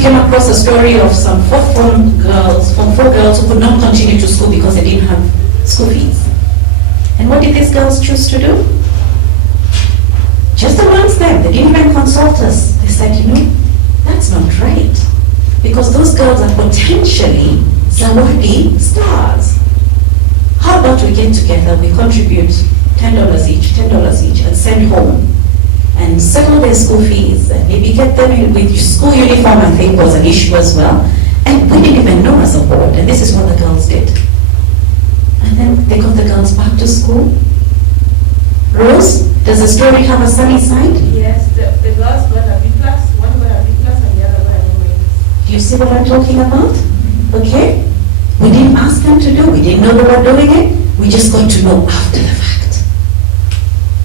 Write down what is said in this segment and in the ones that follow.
came across a story of some fourth-form girls, from 4 girls who could not continue to school because they didn't have school fees. And what did these girls choose to do? Just amongst them, they didn't even consult us. They said, that's not right. Because those girls are potentially Zawadi stars. How about we get together, we contribute $10 each, and send home, and settle their school fees, and maybe get them with school uniform, I think was an issue as well. And we didn't even know as a board, and this is what the girls did. And then they got the girls back to school. Rose, does the story have a sunny side? Yes, the girls got a B+, one got a B+, and the other got an A-. Do you see what I'm talking about? Okay? We didn't ask them to do, we didn't know they were doing it, we just got to know after the fact.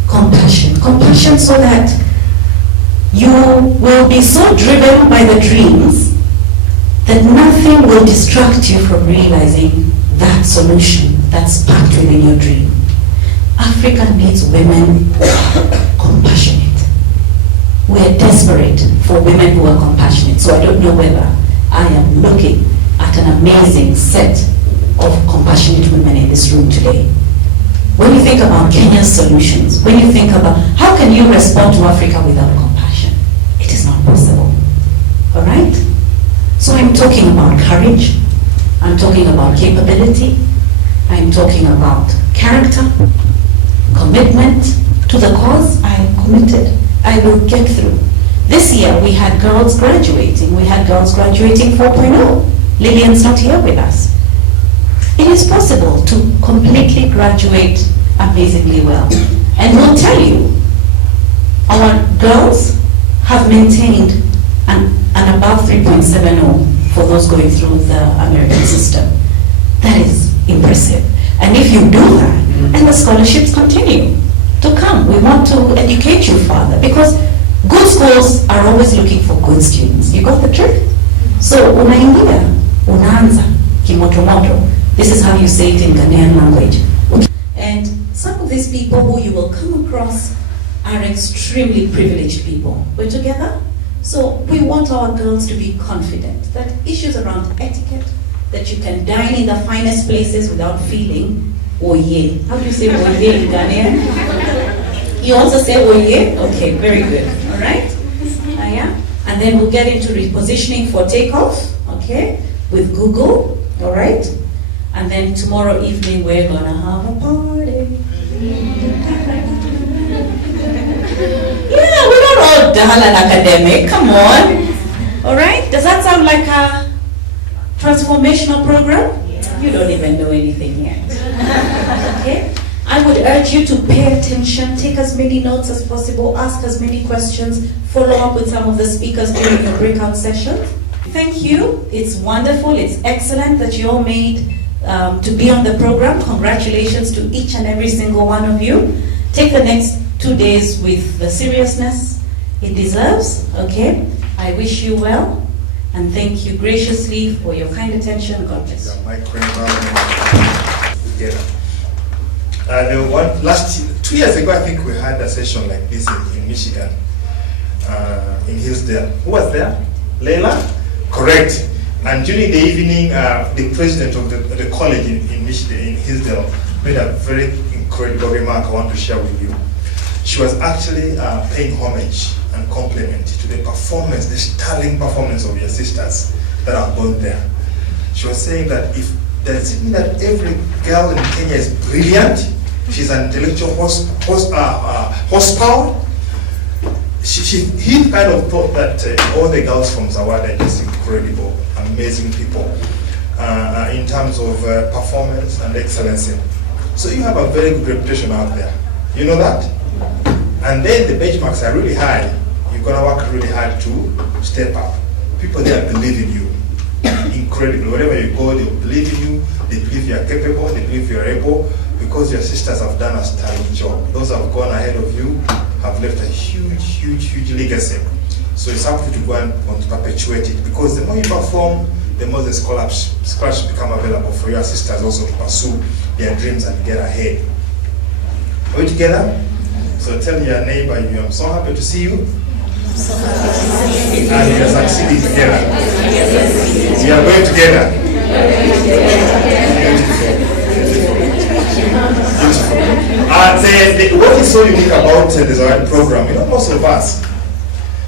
Compassion so that you will be so driven by the dreams that nothing will distract you from realizing that solution that's packed within your dream. Africa needs women who are compassionate. We're desperate for women who are compassionate, so I don't know whether I am looking at an amazing set of compassionate women in this room today. When you think about Kenya's solutions, when you think about how can you respond to Africa without compassion, it is not possible. All right? So I'm talking about courage, I'm talking about capability, I'm talking about character, commitment to the cause. I am committed. I will get through. This year we had girls graduating. We had girls graduating 4.0. Lillian's not here with us. It is possible to completely graduate amazingly well. And we'll tell you, our girls have maintained an above 3.70 for those going through the American system. That is impressive. And if you do that, and the scholarships continue to come, we want to educate you further, because good schools are always looking for good students. You got the trick? So, unaingia, unaanza, kimotomoto. This is how you say it in Ghanaian language. And some of these people who you will come across are extremely privileged people. We're together? So we want our girls to be confident that issues around etiquette, that you can dine in the finest places without feeling oye. How do you say oye in Ghanaian? You also say oye? Okay, very good. All right? Yeah. And then we'll get into repositioning for takeoff, okay, with Google, all right? And then tomorrow evening we're gonna have a party. Yeah, we're not all dull and academic, come on. All right, does that sound like a transformational program? You don't even know anything yet. Okay? I would urge you to pay attention, take as many notes as possible, ask as many questions, follow up with some of the speakers during your breakout session. Thank you. It's wonderful, it's excellent that you all made to be on the program. Congratulations to each and every single one of you. Take the next 2 days with the seriousness it deserves, okay? I wish you well, and thank you graciously for your kind attention. God bless you. Last 2 years ago, I think we had a session like this in Michigan, in Hillsdale. Who was there? Leila? Correct. And during the evening, the president of the college in Michigan, in Hillsdale, made a very incredible remark I want to share with you. She was actually paying homage and compliment to the performance, the sterling performance of your sisters that are born there. She was saying that if does it mean that every girl in Kenya is brilliant? She's an intellectual horsepower. He kind of thought that all the girls from Zawadi are just incredible, amazing people in terms of performance and excellency. So you have a very good reputation out there. You know that? And then the benchmarks are really high. You're going to work really hard to step up. People there believe in you. Incredible. Wherever you go, they believe in you. They believe you are capable. They believe you are able, because your sisters have done a sterling job. Those who have gone ahead of you have left a huge legacy. So it's up to you to go and want to perpetuate it, because the more you perform, the more the scholarships become available for your sisters also to pursue their dreams and get ahead. Are we together? So tell your neighbor, I'm so happy to see you. And we are succeeding together. We are going together. What is so unique about the Zawadi program, most of us,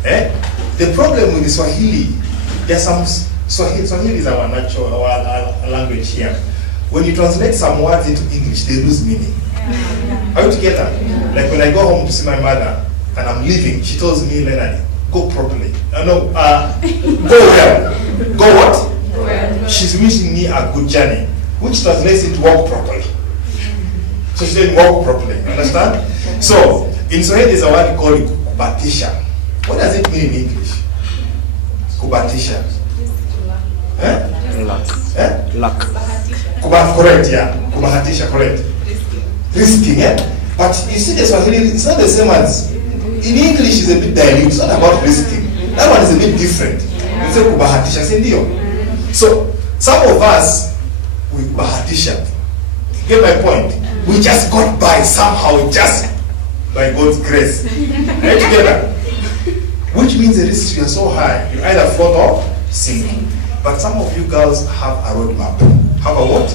the problem with the Swahili, there's some Swahili is our natural our language here. When you translate some words into English, they lose meaning. Are you together? Like when I go home to see my mother and I'm leaving, she tells me, Leonard, go properly. Go well. Go what? Well. She's wishing me a good journey, which translates into walk properly. So she didn't walk properly. Understand? So in Swahili, there's a word called kubatisha. What does it mean in English? Kubatisha. Luck. Correct, yeah. Kubahatisha, correct. Risking, yeah. But you see, the Swahili, it's not the same as in English. It's a bit dilute. It's not about risking. That one is a bit different. You say kubahatisha, sindio. So some of us we kubahatisha. You get my point? We just got by somehow, just by God's grace. Right together. Which means the risks are so high. You either float or sink. But some of you girls have a roadmap. Have a what?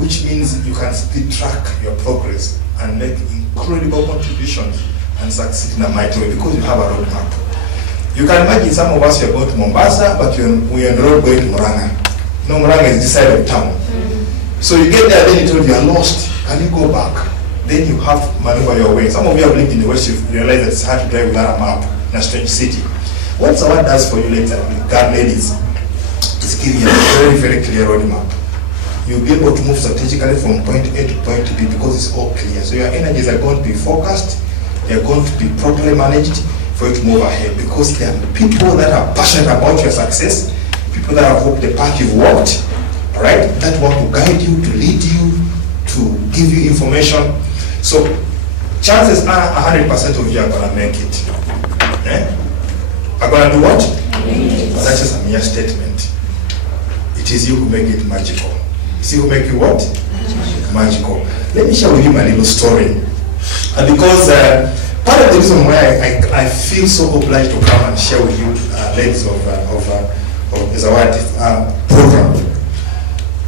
Which means you can speed track your progress and make incredible contributions and succeed in a mighty way because you have a roadmap. You can imagine some of us are going to Mombasa, but we are on the road going to Muranga. Muranga is this side of town. So you get there, then you told you are lost. Can you go back? Then you have to maneuver your way. Some of you have lived in the West, you realize that it's hard to drive without a map in a strange city. What Zawadi does for you later, ladies, is give you a very, very clear roadmap. You'll be able to move strategically from point A to point B because it's all clear. So your energies are going to be focused, they're going to be properly managed for you to move ahead because there are people that are passionate about your success, people that have walked the path you've walked, all right, that want to guide you, to lead you, to give you information. So chances are 100% of you are going to make it. Are going to do what? That's just a mere statement. It is you who make it magical. It's you who make it what? Magical. Let me share with you my little story. And because part of the reason why I feel so obliged to come and share with you ladies of the Zawadi program.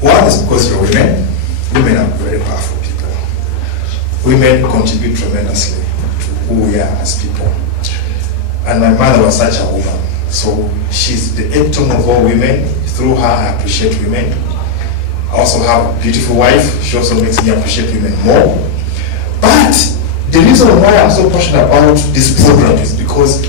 One is because you're women. Women are very powerful people. Women contribute tremendously to who we are as people. And my mother was such a woman. So she's the epitome of all women. Through her, I appreciate women. I also have a beautiful wife. She also makes me appreciate women more. But the reason why I'm so passionate about this program is because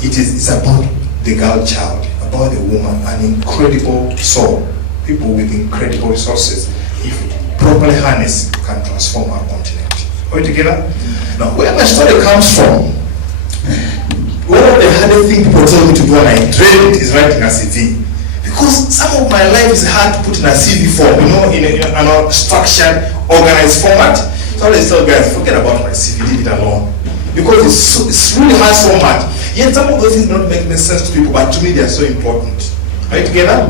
it's about the girl child, about the woman, an incredible soul, people with incredible resources. If properly harnessed, can transform our continent. Are we together? Now, where my story comes from, one of the hardest things people tell me to do when I dread is writing a CV. Because some of my life is hard to put in a CV form, in a structured, organized format. So I always tell guys, forget about my CV, leave it alone. Because it's really hard format. Yet some of those things don't make any sense to people, but to me they are so important. Are you together?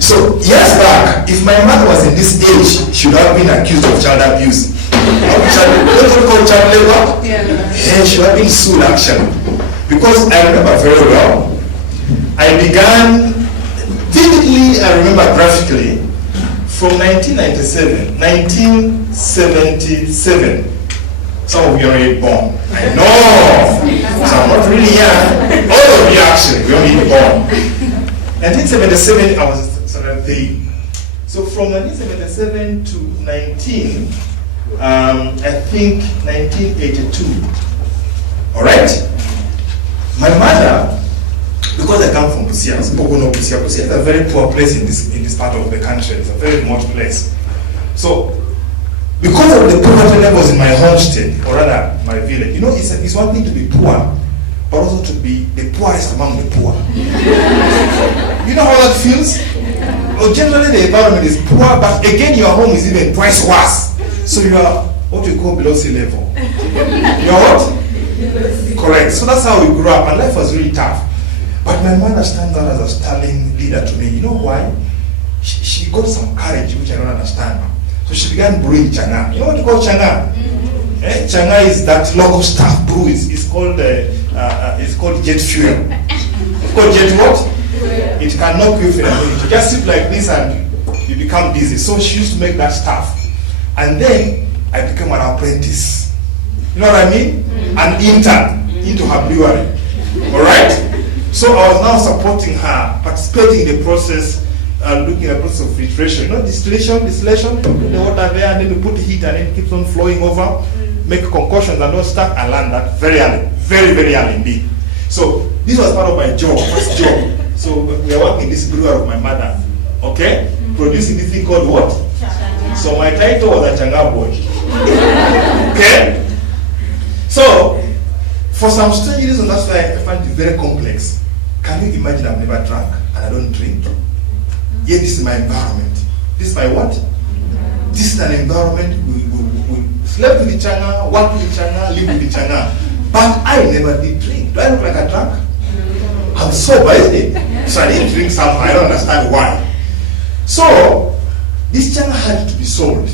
So years back, if my mother was in this age, she would have been accused of child abuse. What do you call child labor? Yeah, she would have been sued actually. Because I remember very well, I began vividly, I remember graphically, from 1997, 1977. Some of you are already born. I know! So I'm not really young. All of you actually, we're already born. 1977, I was 73. So from 1977 to I think 1982. Alright? My mother, because I come from Busia, Busia is a very poor place in this part of the country. It's a very remote place. So, because of the poverty levels in my homestead, or rather my village, it's one thing to be poor, but also to be the poorest among the poor. You know how that feels? Well, generally the environment is poor, but again your home is even twice worse. So you are what we call below sea level. You are what? Correct. So that's how we grew up, and life was really tough. But my mother stands out as a sterling leader to me. You know why? She got some courage, which I don't understand. So she began brewing changa. You know what you call changa? Changa is that local stuff brew. It's called jet fuel. Congenital what? It can knock you off in a minute. You just sit like this and you become dizzy. So she used to make that stuff. And then I became an apprentice. You know what I mean? An intern into her brewery. Alright? So I was now supporting her, participating in the process, looking at the process of filtration. You know, distillation, you put the water there and then you put the heat and then it keeps on flowing over, make concoctions and all stuff. I learned that very early, very early indeed. So this was part of my job, first job. So we are working in this brewery of my mother, okay? Producing this thing called what? So my title was a Changa boy. Okay? So, for some strange reason, that's why I find it very complex. Can you imagine I've never drunk and I don't drink? Yet this is my environment. This is my what? This is an environment we slept with each other, worked with each other, lived with each other. But I never did drink. Do I look like a drunk? I'm sober, isn't it? So I didn't drink somehow. I don't understand why. So, this channel had to be sold.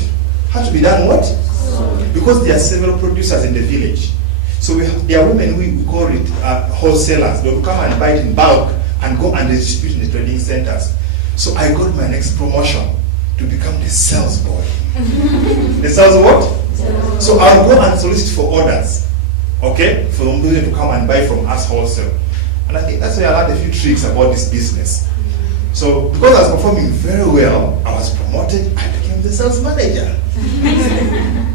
Had to be done what? Sold. Because there are several producers in the village. So there are women, we call it wholesalers. They will come and buy it in bulk and go and distribute in the trading centers. So I got my next promotion to become the sales boy. The sales what? Sales. So I'll go and solicit for orders. Okay? For them to come and buy from us wholesale. And I think that's why I learned a few tricks about this business. So because I was performing very well, I was promoted, I became the sales manager.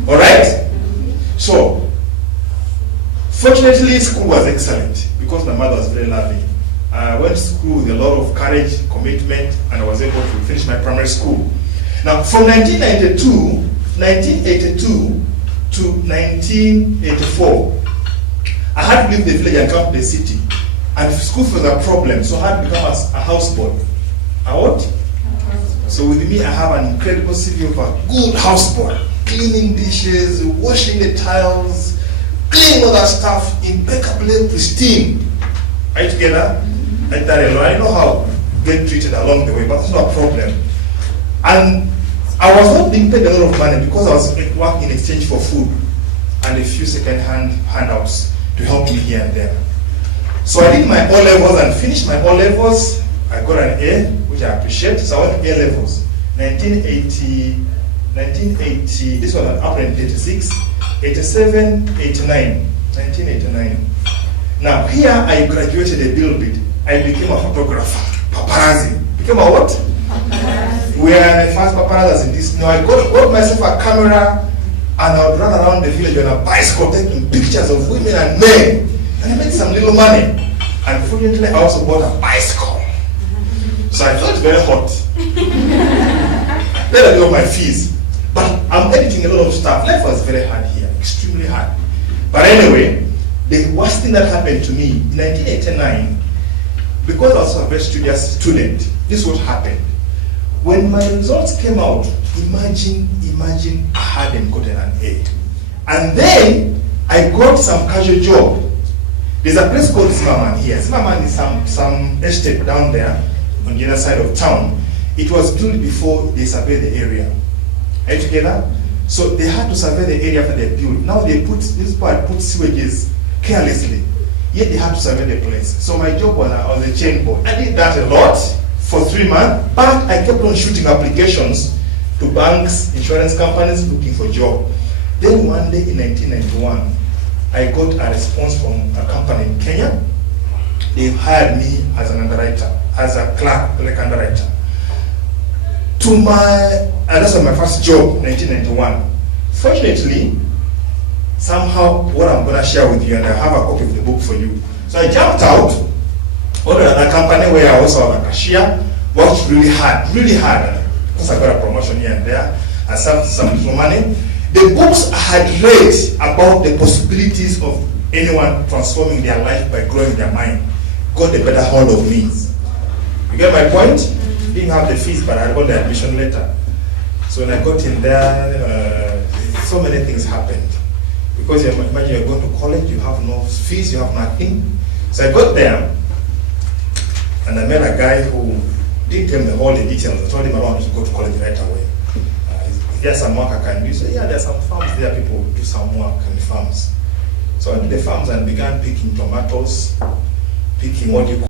Alright? So, fortunately school was excellent because my mother was very loving. I went to school with a lot of courage, commitment, and I was able to finish my primary school. Now, from 1982 to 1984, I had to leave the village and come to the city. And school was a problem, so I had to become a houseboy. A what? So with me, I have an incredible CV of a good houseboy. Cleaning dishes, washing the tiles, cleaning all that stuff, impeccably pristine. Are you together? I know how to get treated along the way, but that's not a problem. And I was not being paid a lot of money because I was working in exchange for food and a few second-hand handouts to help me here and there. So I did my O-levels and finished my O-levels. I got an A, which I appreciate. So I went to A-levels. 1980, this was up in 86, 87, 89, 1989. Now here I graduated a little bit. I became a photographer, paparazzi. Became a what? Paparazzi. We are the first paparazzis in this. Now I got myself a camera and I would run around the village on a bicycle taking pictures of women and men. And I made some little money. Unfortunately, I also bought a bicycle. So I felt very hot. Then I got my fees. But I'm editing a lot of stuff. Life was very hard here, extremely hard. But anyway, the worst thing that happened to me in 1989, because I was a very studious student, this is what happened. When my results came out, imagine I hadn't gotten an A. And then I got some casual job. There's a place called Zimmerman here. Zimmerman is some estate down there on the other side of town. It was built before they surveyed the area. Are you together? So they had to survey the area after they built. Now this part put sewages carelessly. Yet they had to survey the place. So my job was I was a chain boy. I did that a lot for 3 months, but I kept on shooting applications to banks, insurance companies looking for job. Then one day in 1991, I got a response from a company in Kenya. They hired me as an underwriter, as a clerk, like underwriter. That was my first job, 1991. Fortunately, somehow what I'm going to share with you, and I have a copy of the book for you. So I jumped out, went to another company where I also was a cashier, worked really hard, because I got a promotion here and there. I saved some little money. The books I had read about the possibilities of anyone transforming their life by growing their mind got a better hold of me. You get my point? Didn't have the fees, but I got the admission letter. So when I got in there, so many things happened. Because you imagine you're going to college, you have no fees, you have nothing. So I got there, and I met a guy who didn't tell me all the details. I told him I wanted to go to college right away. Is there some work I can do? He said, yeah, there's some farms there, people do some work in the farms. So I went to the farms and began picking tomatoes, picking what you call